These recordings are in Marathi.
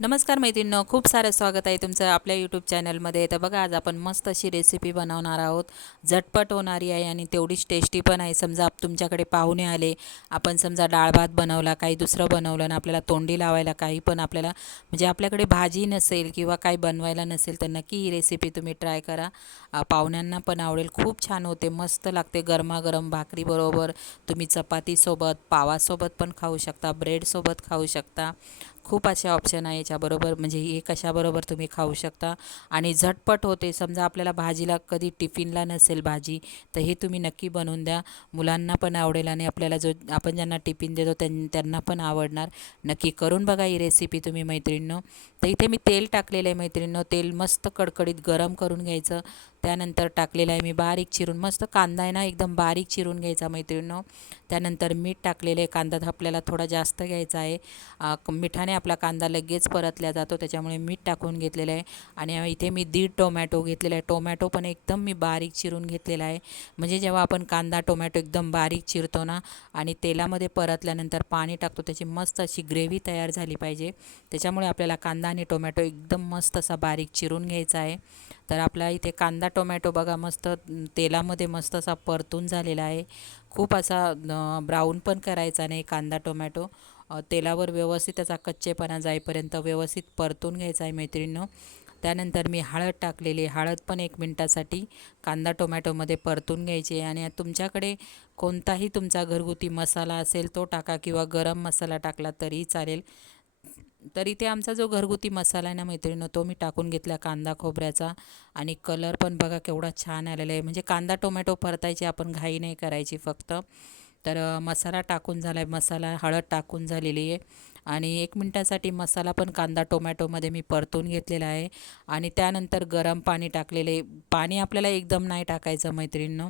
नमस्कार मैत्रिणीनं खूप सारं स्वागत आहे तुमचं आपल्या यूट्यूब चॅनलमध्ये तर बघा आज आपण मस्त अशी रेसिपी बनवणार आहोत. झटपट होणारी आहे आणि तेवढीच टेस्टी पण आहे. समजा तुमच्याकडे पाहुणे आले आपण समजा डाळ भात बनवला काही दुसरं बनवलं आणि आपल्याला तोंडी लावायला काही पण आपल्याला म्हणजे आपल्याकडे भाजी नसेल किंवा काही बनवायला नसेल तर नक्की ही रेसिपी तुम्ही ट्राय करा. पाहुण्यांना पण आवडेल. खूप छान होते मस्त लागते. गरमागरम भाकरीबरोबर तुम्ही चपातीसोबत पावासोबत पण खाऊ शकता ब्रेडसोबत खाऊ शकता. खूप असे ऑप्शन आहे याच्याबरोबर. म्हणजे हे कशाबरोबर तुम्ही खाऊ शकता. आणि झटपट होते. समजा आपल्याला भाजीला कधी टिफिनला नसेल भाजी तर हे तुम्ही नक्की बनवून द्या. मुलांना पण आवडेल आणि आपल्याला जो आपण ज्यांना टिफिन देतो त्यां त्यांना पण आवडणार. नक्की करून बघा ही रेसिपी तुम्ही मैत्रिणींनो. तर इथे मी तेल टाकलेलं आहे मैत्रिणींनो. तेल मस्त कडकडीत गरम करून घ्यायचं. त्यानंतर टाकलेलं आहे मी बारीक चिरून मस्त कांदा आहे ना एकदम बारीक चिरून घ्यायचा मैत्रिणींनो. त्यानंतर मीठ टाकलेलं आहे कांदा आपल्याला थोडा जास्त घ्यायचा आहे. मिठाने आपला कांदा लगेच परतल्या जातो त्याच्यामुळे मीठ टाकून घेतलेलं आहे. आणि इथे मी दीड टोमॅटो घेतलेला आहे. टोमॅटो पण एकदम मी बारीक चिरून घेतलेला आहे. म्हणजे जेव्हा आपण कांदा टोमॅटो एकदम बारीक चिरतो ना आणि तेलामध्ये परतल्यानंतर पाणी टाकतो त्याची मस्त अशी ग्रेव्ही तयार झाली पाहिजे. त्याच्यामुळे आपल्याला कांदा आणि टोमॅटो एकदम मस्त असा बारीक चिरून घ्यायचा आहे. तर आपला इथे कांदा टोमॅटो बघा मस्त तेलामध्ये मस्त असा परतून झालेला आहे. खूप असा ब्राऊन पण करायचा नाही कांदा टोमॅटो. तेलावर व्यवस्थित त्याचा कच्चेपणा जाईपर्यंत व्यवस्थित परतून घ्यायचा आहे मैत्रिणींनो. त्यानंतर मी हळद टाकलेली हळद पण एक मिनटासाठी कांदा टोमॅटोमध्ये परतून घ्यायची आहे. आणि तुमच्याकडे कोणताही तुमचा घरगुती मसाला असेल तो टाका किंवा गरम मसाला टाकला तरी चालेल. तर इथे आमचा जो घरगुती मसाला आहे ना मैत्रिणीनं तो मी टाकून घेतला कांदा खोबऱ्याचा. आणि कलर पण बघा केवढा छान आलेला आहे. म्हणजे कांदा टोमॅटो परतायची आपण घाई नाही करायची फक्त. तर मसाला टाकून झाला आहे मसाला हळद टाकून झालेली आहे. आणि एक मिनटासाठी मसाला पण कांदा टोमॅटोमध्ये मी परतून घेतलेला आहे. आणि त्यानंतर गरम पाणी टाकलेले. पाणी आपल्याला एकदम नाही टाकायचं मैत्रिणीनं.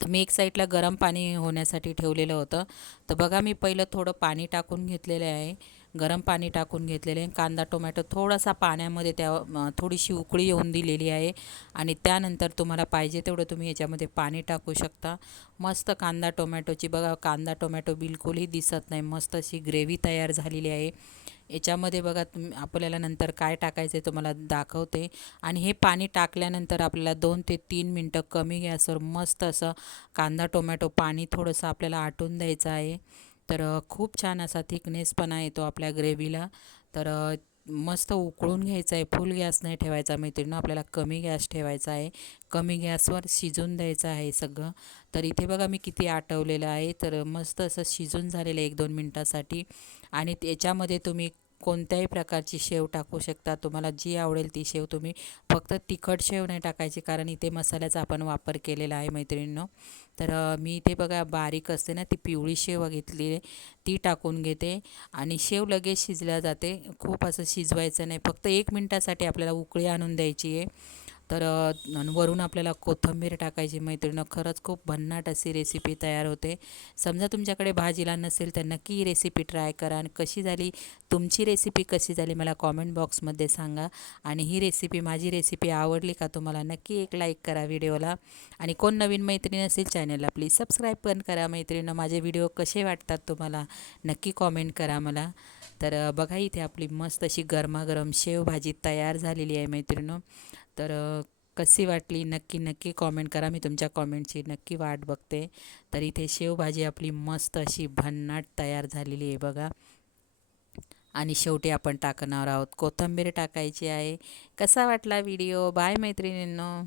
तर मी एक साईडला गरम पाणी होण्यासाठी ठेवलेलं होतं. तर बघा मी पहिलं थोडं पाणी टाकून घेतलेलं आहे. गरम पाणी टाकून घेतलेले. कांदा टोमॅटो थोडासा पाण्यामध्ये त्या थोडीशी उकळी येऊन दिलेली आहे. आणि त्यानंतर तुम्हाला पाहिजे तेवढं तुम्ही याच्यामध्ये पाणी टाकू शकता. मस्त कांदा टोमॅटोची बघा कांदा टोमॅटो बिलकुलही दिसत नाही. मस्त अशी ग्रेव्ही तयार झालेली आहे. याच्यामध्ये बघा तुम आपल्याला नंतर काय टाकायचं आहे तुम्हाला दाखवते. आणि हे पाणी टाकल्यानंतर आपल्याला दोन ते तीन मिनटं कमी गॅसवर मस्त असं कांदा टोमॅटो पाणी थोडंसं आपल्याला आटून द्यायचं आहे. तर खूप छान असा थिकनेसपणा येतो आपल्या ग्रेव्हीला. तर मस्त उकळून घ्यायचं आहे. फुल गॅस नाही ठेवायचा मैत्रिणी आपल्याला कमी गॅस ठेवायचा आहे. कमी गॅसवर शिजून द्यायचं आहे सगळं. तर इथे बघा मी किती आटवलेलं आहे. तर मस्त असं शिजून झालेलं आहे एक दोन मिनटासाठी. आणि त्याच्यामध्ये तुम्ही कोणत्याही प्रकारची शेव टाकू शकता. तुम्हाला जी आवडेल ती शेव तुम्ही फक्त तिखट शेव नाही टाकायची कारण इथे मसाल्याचा आपण वापर केलेला आहे मैत्रिणींनो. तर मी इथे बघा बारीक असते ना ती पिवळी शेव घेतली आहे ती टाकून घेते आणि शेव लगेच शिजल्या जाते. खूप असं शिजवायचं नाही. फक्त एक मिनटासाठी आपल्याला उकळी आणून द्यायची आहे. तर वरून आपल्याला कोथिंबीर टाकायची मैत्रिणं. खरंच खूप भन्नाट अशी रेसिपी तयार होते. समजा तुमच्याकडे भाजीला नसेल तर नक्की ही रेसिपी ट्राय करा. आणि कशी झाली? तुमची रेसिपी कशी झाली? मला कॉमेंट बॉक्समध्ये सांगा. आणि ही रेसिपी माझी रेसिपी आवडली का तुम्हाला नक्की एक लाईक करा व्हिडिओला. आणि कोण नवीन मैत्रीण असेल चॅनलला प्लीज सबस्क्राईब पण करा. मैत्रिणं माझे व्हिडिओ कसे वाटतात तुम्हाला नक्की कॉमेंट करा मला. तर बघा इथे आपली मस्त अशी गरमागरम शेवभाजी तयार झालेली आहे मैत्रिणं. तर कशी वाटली? नक्की नक्की कॉमेंट करा. मी तुमच्या कॉमेंटची नक्की वाट बघते. तर इथे शेवभाजी आपली मस्त अशी भन्नाट तयार झालेली आहे बघा. आणि शेवटी आपण टाकणार आहोत. कोथिंबीर टाकायची आहे. कसा वाटला व्हिडिओ बाय मैत्रिणींनो.